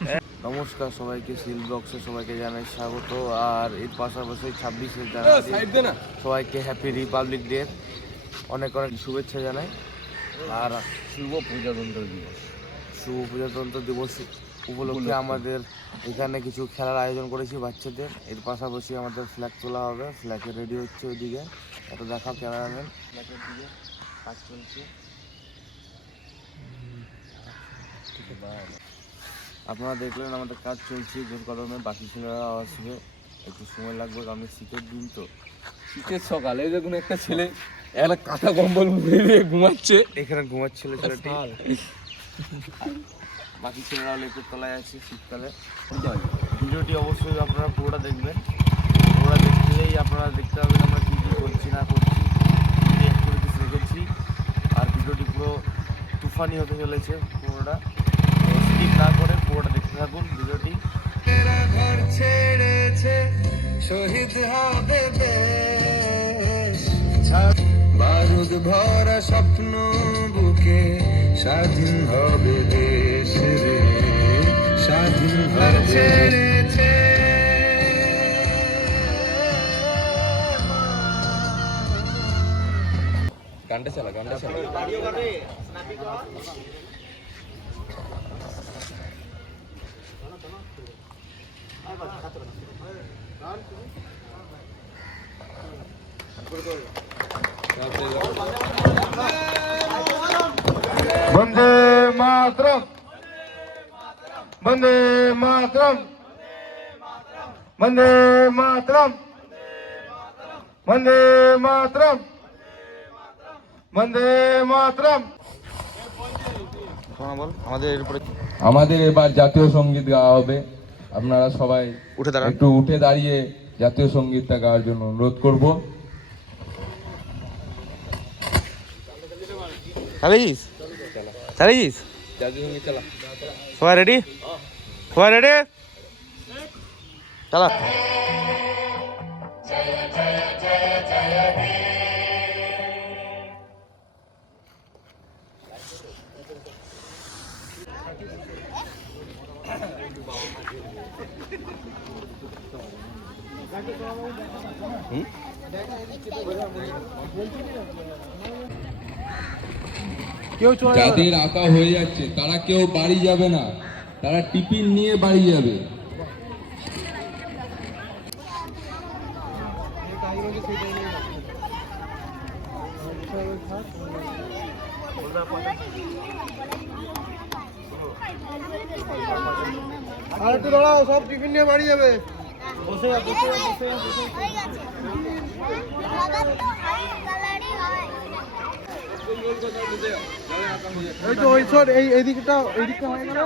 নমস্কার সবাইকে, সিল ব্লগসে সবাইকে জানাই স্বাগত। আর এর পাশাপাশি 26শে জানুয়ারি সবাইকে হ্যাপি রিপাবলিক ডে অনেক অনেক শুভেচ্ছা জানাই। আর শুভ প্রজাতন্ত্র দিবস উপলক্ষে আমাদের এখানে কিছু খেলার আয়োজন করেছি বাচ্চাদের। এর পাশাপাশি আমাদের ফ্ল্যাগ তোলা হবে, ফ্ল্যাগে রেডি হচ্ছে ওইদিকে। এটা দেখাও ক্যামেরাম্যান, ফ্ল্যাগের দিকে কাজ চলছে। আপনারা দেখলেন আমাদের কাজ চলছে জোর কদমে। বাকি ছেলেরা আসবে, একটু সময় লাগবে কারণ শীতের দিন তো। শীতের সকালে দেখুন একটা ছেলে একটা কাঁথা কম্বল মুড়ে দিয়ে ঘুমাচ্ছে, এখানে ঘুমাচ্ছিল ছেলেটি। বাকি ছেলেরাও লেপের তলায় আছে শীতকালে। ভিডিওটি অবশ্যই আপনারা পুরোটা দেখবেন। পুরোটা দেখতেই আপনারা দেখতে পাবেন আমরা কী কী করছি না করছি, কী কী অ্যাক্টিভিটিস রেখেছি। আর ভিডিওটি পুরো তুফানি হতে চলেছে পুরোটা, স্কিপ না করে পুরোটা দেখতে থাকুন ভিডিওটি। ঘর ছেড়েছে শহীদ হবে দেশ, বারুদ ভরা স্বপ্ন বুকে, স্বাধীন হবে দেশ রে, স্বাধীন হবে ছেড়েছে। গানটা চালা বন্দে মাতরম, বন্দে মাতরম, বন্দে মাতরম, বন্দে মাতরম, বন্দে মাতরম। আমাদের এবার জাতীয় সঙ্গীত গাওয়া হবে। আপনারা সবাই একটু উঠে দাঁড়িয়ে জাতীয় সঙ্গীতটা গাওয়ার জন্য অনুরোধ করব। জাতীয় সঙ্গীত চালা। সবাই রেডি, সবাই রেডি, চালা। যাদের আঁকা হয়ে যাচ্ছে তারা কেউ বাড়ি যাবে না, তারা টিফিন নিয়ে বাড়ি যাবে। আর একটু দাঁড়াও, সব টিফিন নিয়ে বাড়ি যাবে। বসে এই তো ওই সর, এই দিকটা হয়ে গেল।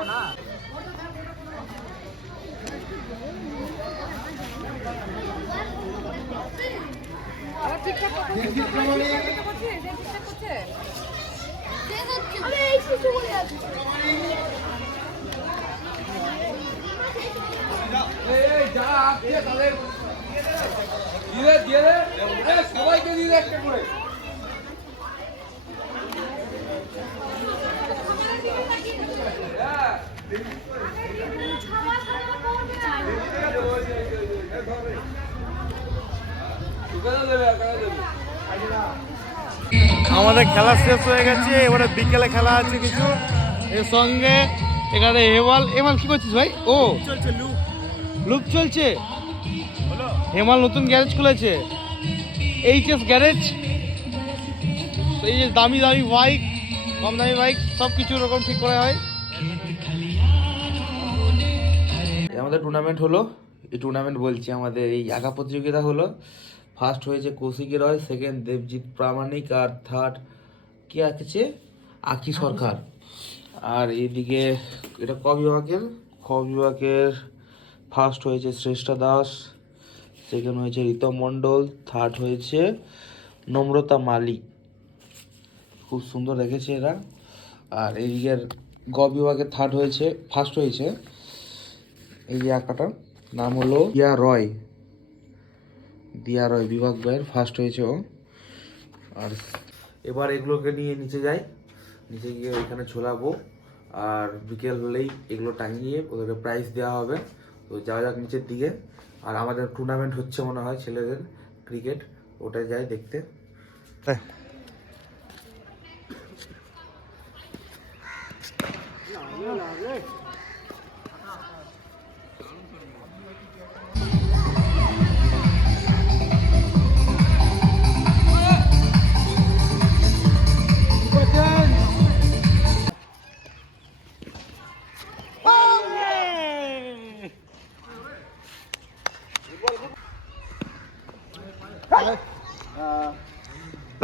সবাইকে দিয়ে একটা করে আমাদের খেলা শেষ হয়ে গেছে, এবারে বিকেলে খেলা আছে কিছু। এর সঙ্গে এখানে হেমাল কি করছিস ভাই? ও চলছে, লুক চলছে। হেমাল নতুন গ্যারেজ খুলেছে, এইচএস গ্যারেজ। এই যে দামি দামি বাইক, কম দামি বাইক, সব কিছু রকম ঠিক করা হয়। আমাদের টুর্নামেন্ট হলো, এই টুর্নামেন্ট বলছি আমাদের এই আঁকা প্রতিযোগিতা হলো। ফার্স্ট হয়েছে কৌশিকী রয়, সেকেন্ড দেবজিৎ প্রামাণিক, আর থার্ড কি আছে আকি সরকার। আর এইদিকে এটা ক বিভাগের ফার্স্ট হয়েছে শ্রেষ্ঠা দাস, সেকেন্ড হয়েছে ঋতম মণ্ডল, থার্ড হয়েছে নম্রতা মালিক। খুব সুন্দর রেখেছে এরা। আর এইদিকের বিভাগের ফার্স্ট হয়েছে এই যে আঁকাটার নাম হলো দিয়া রয় বিভাগ বয়ের ফার্স্ট হয়েছে ও। আর এবার এগুলোকে নিয়ে নিচে যাই, নিচে গিয়ে এখানে ঝোলাবো। আর বিকেল হলেই এগুলো টাঙিয়ে ওদেরকে প্রাইজ দেওয়া হবে। তো যাওয়া যাক নিচের দিকে। আর আমাদের টুর্নামেন্ট হচ্ছে মনে হয় ছেলেদের ক্রিকেট, ওটাই যাই দেখতে।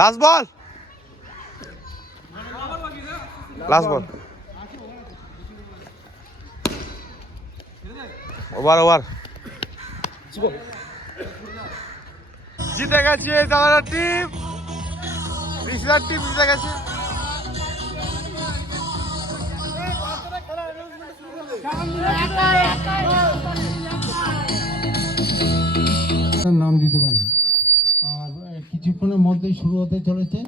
লাস্ট বল, লাস্ট বল, ওভার জিতে গেছে দাদার টিম, ঋষিদার টিম জিতে গেছে। নাম দিতে পারেন। আর কিছুক্ষণের মধ্যেই শুরু হতে চলেছে।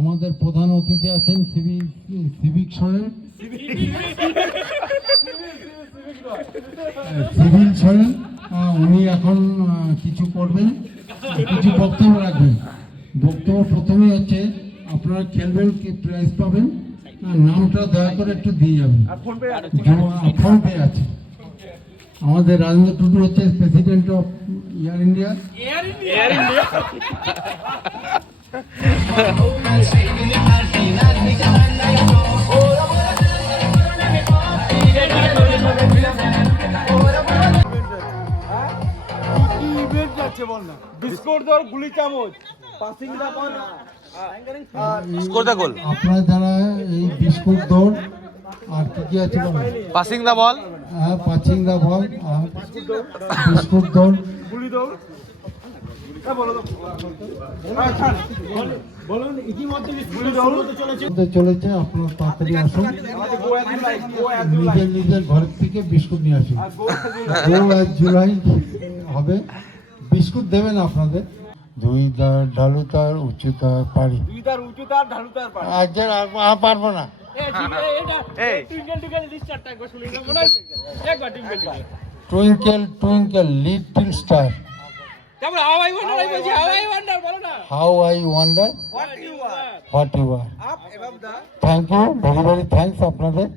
আমাদের প্রধান অতিথি আছেন সিভিক সরেন, সিভিল সরেন। উনি এখন কিছু করবেন, কিছু বক্তব্য রাখবেন। বক্তব্য প্রথমেই হচ্ছে আপনারা খেলবেন, কি প্রাইজ পাবেন, নামটা দয়া করে একটু দিয়ে যাবেন। ফোন পে আছে। আমাদের রাজেন্দ্র টুডু হচ্ছে president of air India. Biscuit দর, গুলি চামচ, পাসিং দা বল, স্কোর দা গোল। আপনারা যারা এই বিস্কুট দৌড় আর কি আছে বলেন? পাসিং দা বল, হ্যাঁ, পাচিং দা বল, বিস্কুট দৌড়, গুলি দৌড়। চলেছে। আপনার তাড়াতাড়ি আসুন, নিজের নিজের ঘরের থেকে বিস্কুট নিয়ে আসুন। 1 জুলাই হবে। বিস্কুট দেবেন আপনাদের। 2 তার ঢালু তার উঁচু তার পারি, আর পারবো না। Twinkle twinkle little star, how I wonder what you are. Thank you, very very thanks আপনাদের।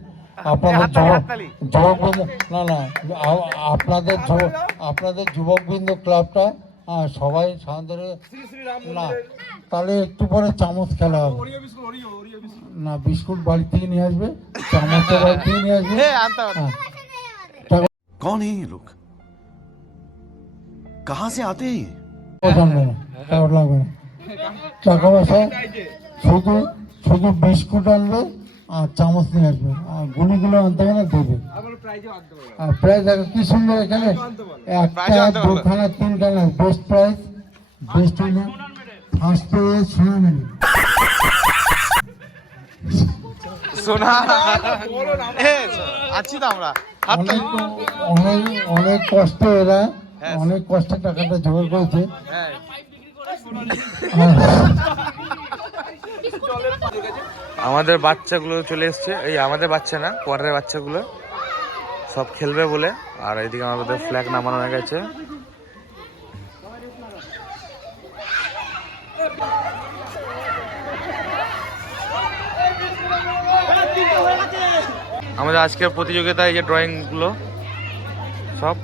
আপনাদের যুবকবৃন্দ ক্লাবটা সবাই সাধারণ না, তাহলে একটু পরে চামচ খেলা হবে না। বিস্কুট বাড়ি থেকে নিয়ে আসবে, চামচ বাড়ি থেকে নিয়ে আসবে। कौन है ये लोग, कहाँ से आते हैं ये? লাগবে না, টাকা পয়সা শুধু শুধু বিস্কুট আনবে আর চামচ নিয়ে আসবে, আর গুলিগুলো আনতে হবে না, দেবে। আর প্রাইজ দেখো কি সুন্দর, এখানে একটা দুখানা তিনখানা, best prize, best winner, first prize সোনামণি। সোনা আছি তো আমরা। অনেক অনেক অনেক কষ্ট, এরা অনেক কষ্টে টাকাটা জোগাড় করেছে। আমাদের বাচ্চাগুলো চলে এসছে, এই আমাদের বাচ্চা না, পরের বাচ্চাগুলো সব খেলবে বলে। আর এইদিকে আমাদের ফ্ল্যাগ নামানো হয়ে গেছে। আমাদের আজকের প্রতিযোগিতায় যে ড্রয়িংগুলো সব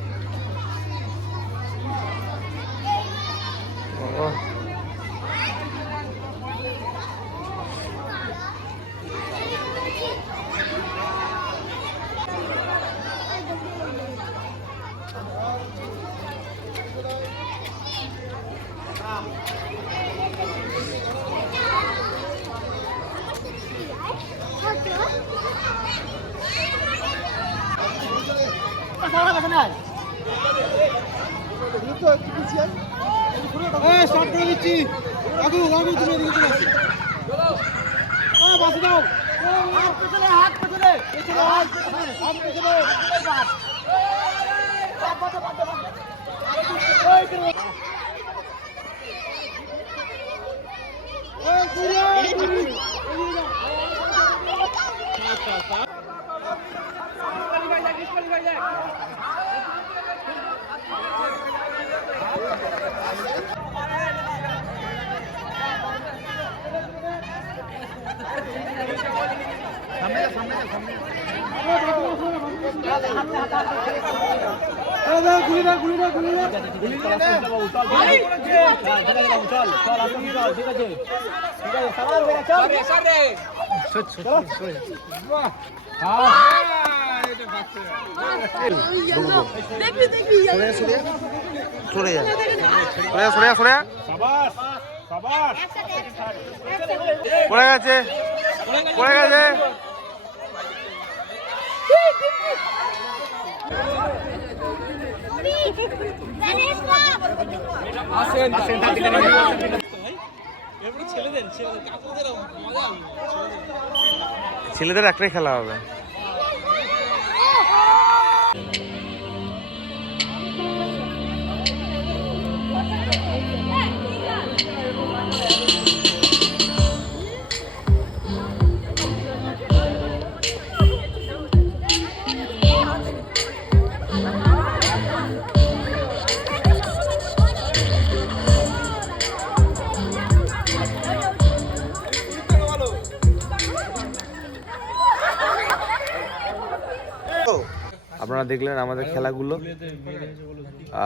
স্টার্ট করে দিচ্ছি। আগু আগু তুমি এদিকে চলে আসো। বাসে দাও। হাত পেছনে, হাত পেছনে, পেছনে হাত পেছনে, হাত পেছনে। ওই সরে যা সরে যা সরে যা পড়ে গেছে পড়ে গেছে ছেলেদের একটাই খেলা হবে। আপনারা দেখলেন আমাদের খেলাগুলো,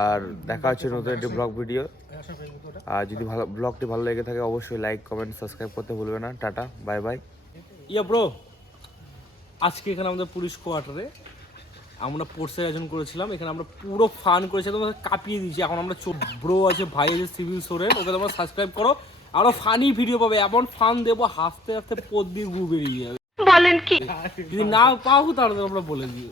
আর দেখা হচ্ছে নতুন একটি ব্লগ ভিডিও। আর যদি ব্লগটি ভালো লেগে থাকে অবশ্যই লাইক কমেন্ট সাবস্ক্রাইব করতে ভুলবে না। Tata, bye bye. Yeah bro, আজকে এখানে আমাদের পুলিশ কোয়ার্টারে আমরা স্পোর্টসের আয়োজন করেছিলাম। এখানে আমরা পুরো ফান করেছি, তোমরা কাঁপিয়ে দিয়েছি। এখন আমরা ব্রো আছে, ভাই আছে সিভিল সোরেন, ওকে তোমরা সাবস্ক্রাইব করো। আরো ফানি ভিডিও পাবে, এমন ফান দেবো হাসতে হাসতে পদ দিয়ে গু বেরিয়ে যাবে। বলেন কি? যদি না পাও তাহলে তোমরা বলে দিও।